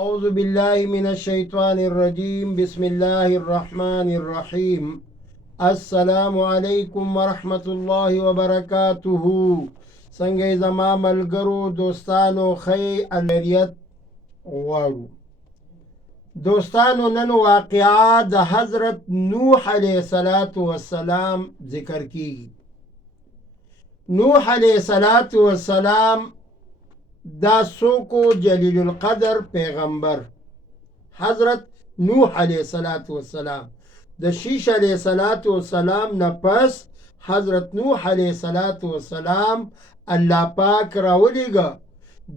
أعوذ بالله من الشيطان الرجيم بسم الله الرحمن الرحيم السلام عليكم ورحمة الله وبركاته څنګه زما ملګرو دوستانو خی الیت غواړو دوستانو نن واقعا د حضرت نوح علیه السلام ذکر کیږي. نوح علیه السلام دا سوکو جلیل القدر پیغمبر حضرت نوح علیه السلام د شیش علیه السلام نه پس حضرت نوح علیه السلام الله پاک راولیږه.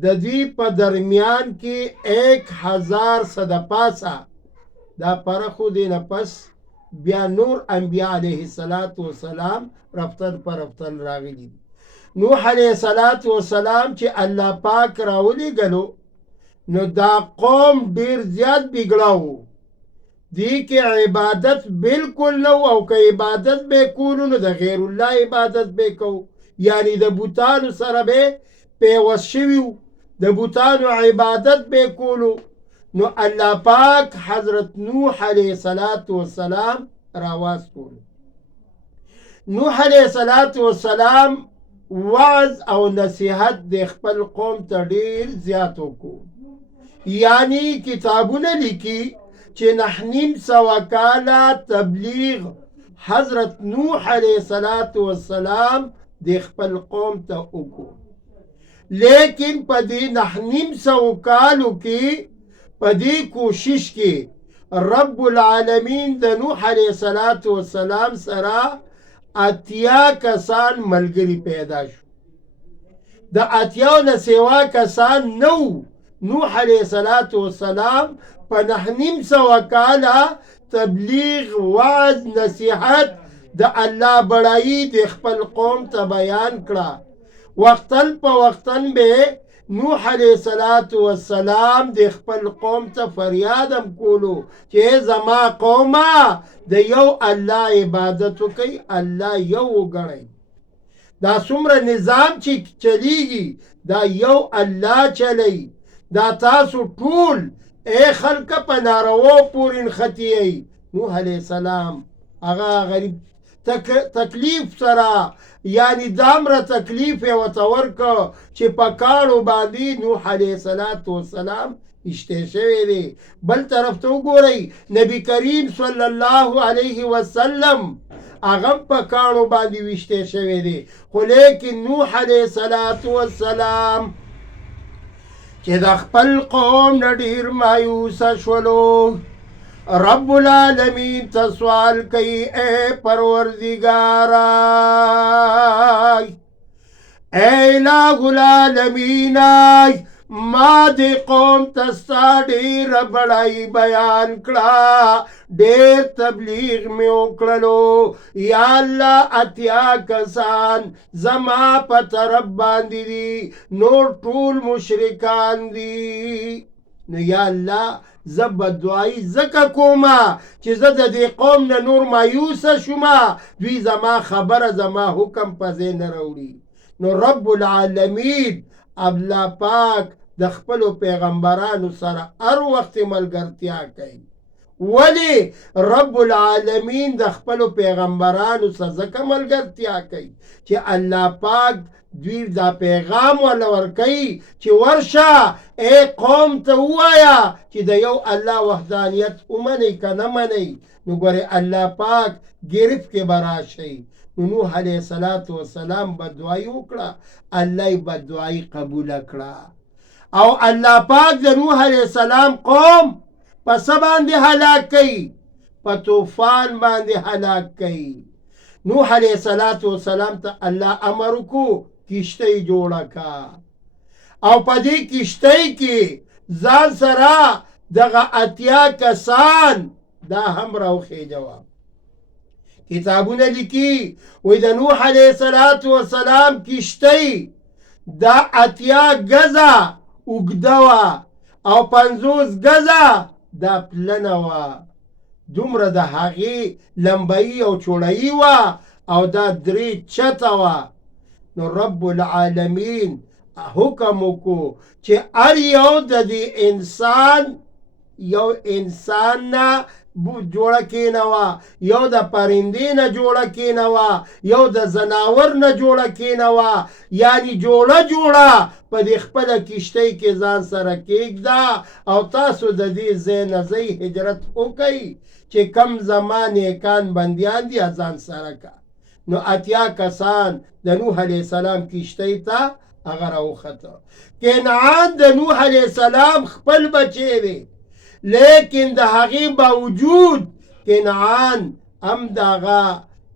د دوی په درمیان کې 1000 صد پاسه دا پرخو دی نه پس بیا نور انبیاء علیه السلام رفتن پر رفتن راغلی. نوح علیه السلام چې الله پاک راولیږلو نو دا قوم ډیر زیات بګړاو، دی کې عبادت بالکل نو، او که عبادت به کولو نو د غیر الله عبادت به کو، یعنی د بوتانو سره به پیوست شوي، د بوتانو عبادت به کولو. نو الله پاک حضرت نوح علیه السلام راواستول. نوح علیه السلام وعظ او نصیحت د خپل قوم ته ډیر زیات وکړو، یعنی کتابونه لیکي چې 950 کاله تبلیغ حضرت نوح علیه السلام د خپل قوم ته وکړو. لیکن په دې 950 کالو کې په دې کوشش کې رب العالمین د نوح علیه السلام سره 80 کسان ملګری پیدا شو. د 80 نه سوا کسان نو نوح علیه السلام په 950 کاله تبلیغ وعظ نصیحت د الله بڑایی د خپل قوم ته بیان کړه. وقتن په وقتن به نوح علیه السلام د خپل قوم ته فریادم کولو چې زما قومه د یو الله عبادت وکي، الله یو وګڼئ. دا څومره نظام چې چلیږي دا یو الله چلی. دا تاسو ټول ای خلکه په ناروا پورې نښتئ. نوح علیه السلام هغه غریب تکلیف سره، یعنی دامره تکلیف یې ورته ورکړه چې په کاڼو باندې نوح علیه السلام اشته شوی دی. بل طرف ته وګورئ نبی کریم صلی الله علیه وسلم هغه په کاڼو باندې ویشته شوی دی. خو لیکن نوح علیه السلام چې د خپل قوم نه ډیر مایوسه شولو، رب العالمین ته سوال کوي اے پروردگارا، اے الہ العالمین، ما دی قوم تستا ډیر بڑای بیان کړه، ډیر تبلیغ می وکړلو، یا الله 80 کسان زما په طرف باندې دي، نور ټول مشرکان دي. نو یا الله زه بددعایي ځکه کومه چې زه د دې قوم نه نور مایوسه شومه، دوی زما خبره زما حکم په ځای نه راوړي. نو رب العالمین الله پاک د خپلو پیغمبرانو سره هر وخت ملګرتیا کوي. ولی رب العالمین د خپلو پیغمبرانو سره ځکه ملګرتیا کوي چې الله پاک دوی دا پیغام ولا ورکوي چې ورشه ای قوم ته ووایه چې د یو الله وحدانیت ومنئ که نه منئ. نو ګورئ الله پاک ګرفت کې به راشئ. نوح علیه السلام بددعایي وکړه، الله یې بددعایي قبوله کړه، او الله پاک د نوح علیه السلام قوم په څه باندې هلاک کوي؟ په طوفان باندې هلاک کوي. نوح علیه السلام ته الله امر وکړو کشتۍ جوړه کا، او په دې کشتۍ کې ځان سره دغه 80 کسان دا هم راوخېجوه. کتابونه لیکي وایي د نوح علیه السلام کشتۍ دا 80 ګزه اوږده وه او 50 ګزه دا پلنه وه. دومره د هغې لمبایي او چوړایي وه، او دا 3 چته وه. نو رب العالمین حکم وکړو چې هر یو د دې انسان یو انسان نه جوړه کېنوه، یو د پرندې نه جوړه کېنوه، یو د زناور نه جوړه کېنوه، یعنی جوړه په دې خپله کشتۍ کې ځان سره کېږده او تاسو د دې ځای نه ځئ هجرت وکئ چې کم زما نیکان بندیان دي ځان سره که. نو اتیا کسان د نوح علیه السلام کشتۍ ته هغه راوخته. کنعان د نوح علیه السلام خپل بچی دی، لیکن د هغې باوجود کنعان هم د هغه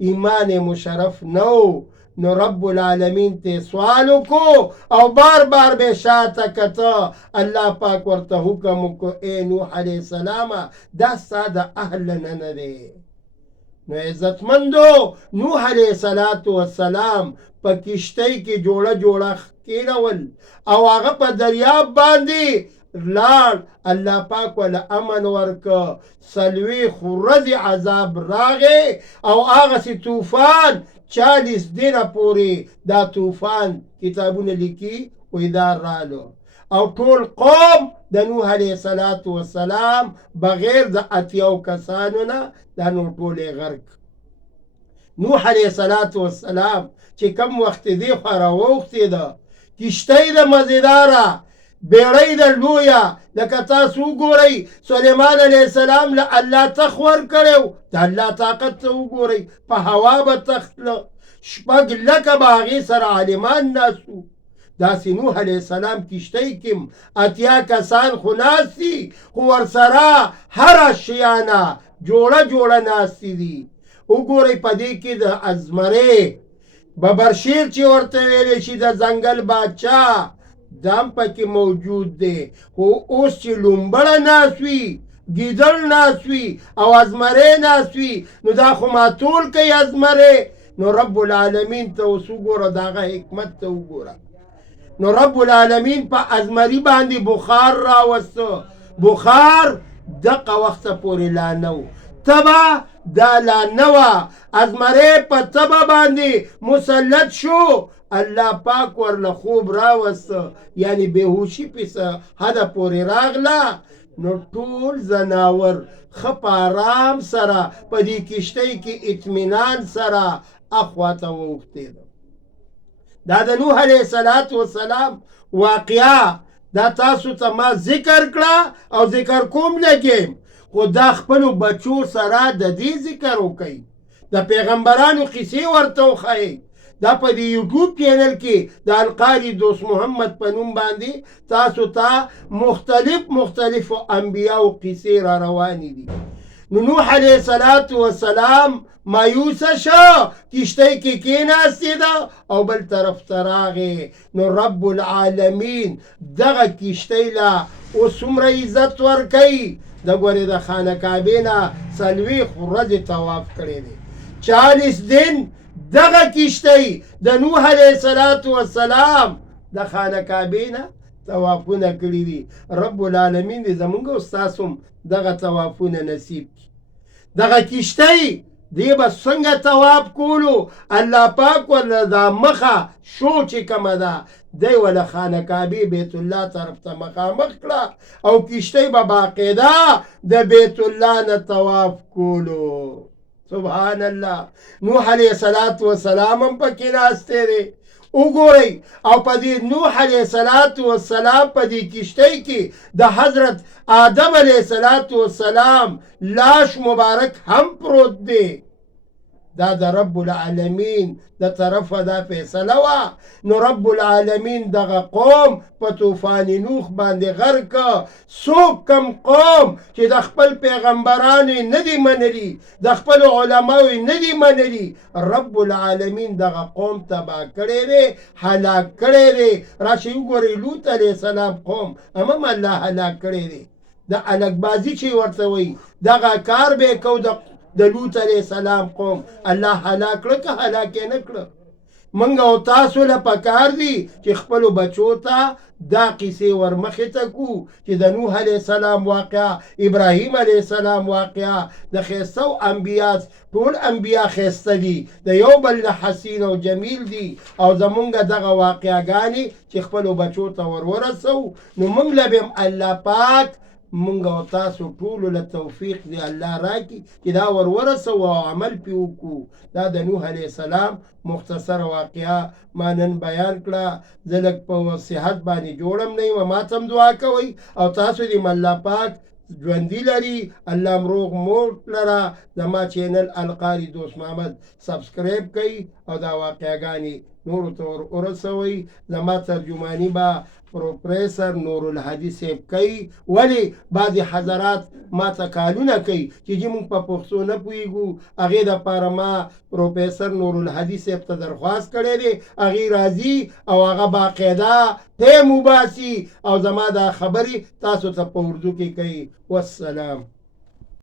ایمان مشرف نه و. نو رب العالمین ته سوال وکړو او بار بار به شاته کته. الله پاک ورته حکم وکړو ای نوح علیه السلام دا ستا د اهل نه دی. نو عزتمندو نوح علیه السلام په کشتۍ کې جوړه کېنول او هغه په دریاب باندې لاړ. الله پاک ولا امن ورکه، څلوېښت ورځې عذاب راغې او هغسې طوفان 40 دنه پورې دا طوفان کتابونه لیکي ویدار رالو او ټول قوم د نوح علیه السلام بغیر د اتیاو کسانو نه دا نور ټولې غرق. نوح علیه السلام چې کم وخت دی خوا راوختې ده کشتۍ د مزیداره بیړۍ د لویه لکه تاسو وګورئ سلیمان علیه السلام له الله تخ ورکړی و. د الله طاقت ته وګورئ په هوا به تختله 6 لکه به هغې سره عالمان ناست وو. داسې نوح علیه السلام کشتۍ کې اتیا کسان خو ناست دي خو ورسره هره شیانه جوړه ناستې دي. وګورئ په دې کې د ازمرې ببرشیر چې ورته ویلی شي د ځنګل باچا دام پکې موجود دی، خو اوس چې لومبړه ناست وي، ګیدړ ناست وي او ازمرې ناست وي نو دا خو ماتول کوي ازمرې. نو رب العالمین ته اوس وګوره د هغه حکمت ته وګوره. نو رب العالمین په ازمري باندې بخار راوسته. بخار دقه وخته پورې لا نه و، تبه دا لا نه وه، ازمرې په تبه باندې مسلط شو. الله پاک ورله خوب راوسته، یعنی بهوشي پسه حده پورې راغله. نو ټول زناور ښه په ارام سره په دې کشتۍ کې اطمینان سره اخواته واوښتېده. دا د نوح علیه السلام واقعه دا تاسو ته ما ذکر کړه او ذکر کوم لګیم، خو دا خپلو بچو سره د دې ذکر وکئ، د پیغمبرانو قصې ورته وښایئ. دا په دې یوټیوب چینل کې د القاري دوست محمد په نوم باندې تاسو ته مختلفو انبیاو قصې را روانې دي. نو نوح علیه السلام مایوسه شو، کشتۍ کې کېناستې ده او بل طرف ته راغې. نو رب العالمین دغه کشتۍ له اوس څومره عزت ورکوي. د ګورې د خانه کعبې نه 40 ورځې طواف کړی دی، 40 دن دغه کشتۍ د نوح علیه السلام د خانه کعبې نه طوافونه کړي دي. رب العالمین دې زمونږ او ستاسو هم دغه طوافونه نصیب کړي. دغه کشتۍ دی به څنګه طواف کولو؟ الله پاک ورله دا مخه شو چې کومه ده دی وله خانه کعبې بیت الله طرف ته مخامخ کړه او کشتۍ به باقاعده د بیت الله نه طواف کولو. سبحان الله. نوح علیه السلام هم پکې ناستی دی. وګورئ او په دې نوح علیه السلام په دې کشتۍ کې د حضرت آدم علیه السلام لاش مبارک هم پروت دی. دا د رب العالمین د طرفه دا فیصله وه. نو رب العالمین دغه قوم په طوفان نوح باندې غرق. څوک کم قوم چې د خپل پیغمبرانو نه دي منلي، د خپل علماو نه دي منلي، رب العالمین دغه قوم تباه کړی دی، هلاک کړی دی. راشئ وګورئ لوط علیه السلام قوم هم الله هلاک کړی دی. د الګبازي چې ورته وایي دغه کار به کو د لوط علیه السلام قوم الله هلاک کړه که هلاک یې نه کړه؟ منګ او تاسو له پکار دي چې خپل بچو ته دا قصې ورمخې ته کو چې د نوح علیه السلام واقعه، ابراهیم علیه السلام واقعه، د خیسته انبیا، ټول انبیا خیسته دي، د یو بل نه حسین او جمیل دي، او زمونږ دغه واقعګانې چې خپلو بچو ته ورسو، نو موږ له به الله پاک مونږ او تاسو ټولو له توفیق دی الله راکړي چې دا ورسو او عمل پې وکړو. دا د نوح علیه السلام مختصره واقعه ما نن بیان کړه. زه لږ په صحت باندې جوړم نه یم، ما ته هم دعا کوئ او تاسو دې الله پاک ژوندي لري، الله مروغ موټ لره. زما چینل القاري دوست محمد سبسکرایب کوئ او دا واقعګانې نورو ته ورسوئ. زما ترجماني به پروفیسر نورالهادي صاحب کوي. ولې بعضې حضرات ما ته کالونه کوي چې جی موږ په پښتو نه پوهېږو، هغې دپاره ما پروفیسر نورالهادي صاحب ته درخواست کړی دی، هغې راځي او هغه باقاعده ټیم وباسي او زما دا خبرې تاسو ته په اردو کې کوي. والسلام.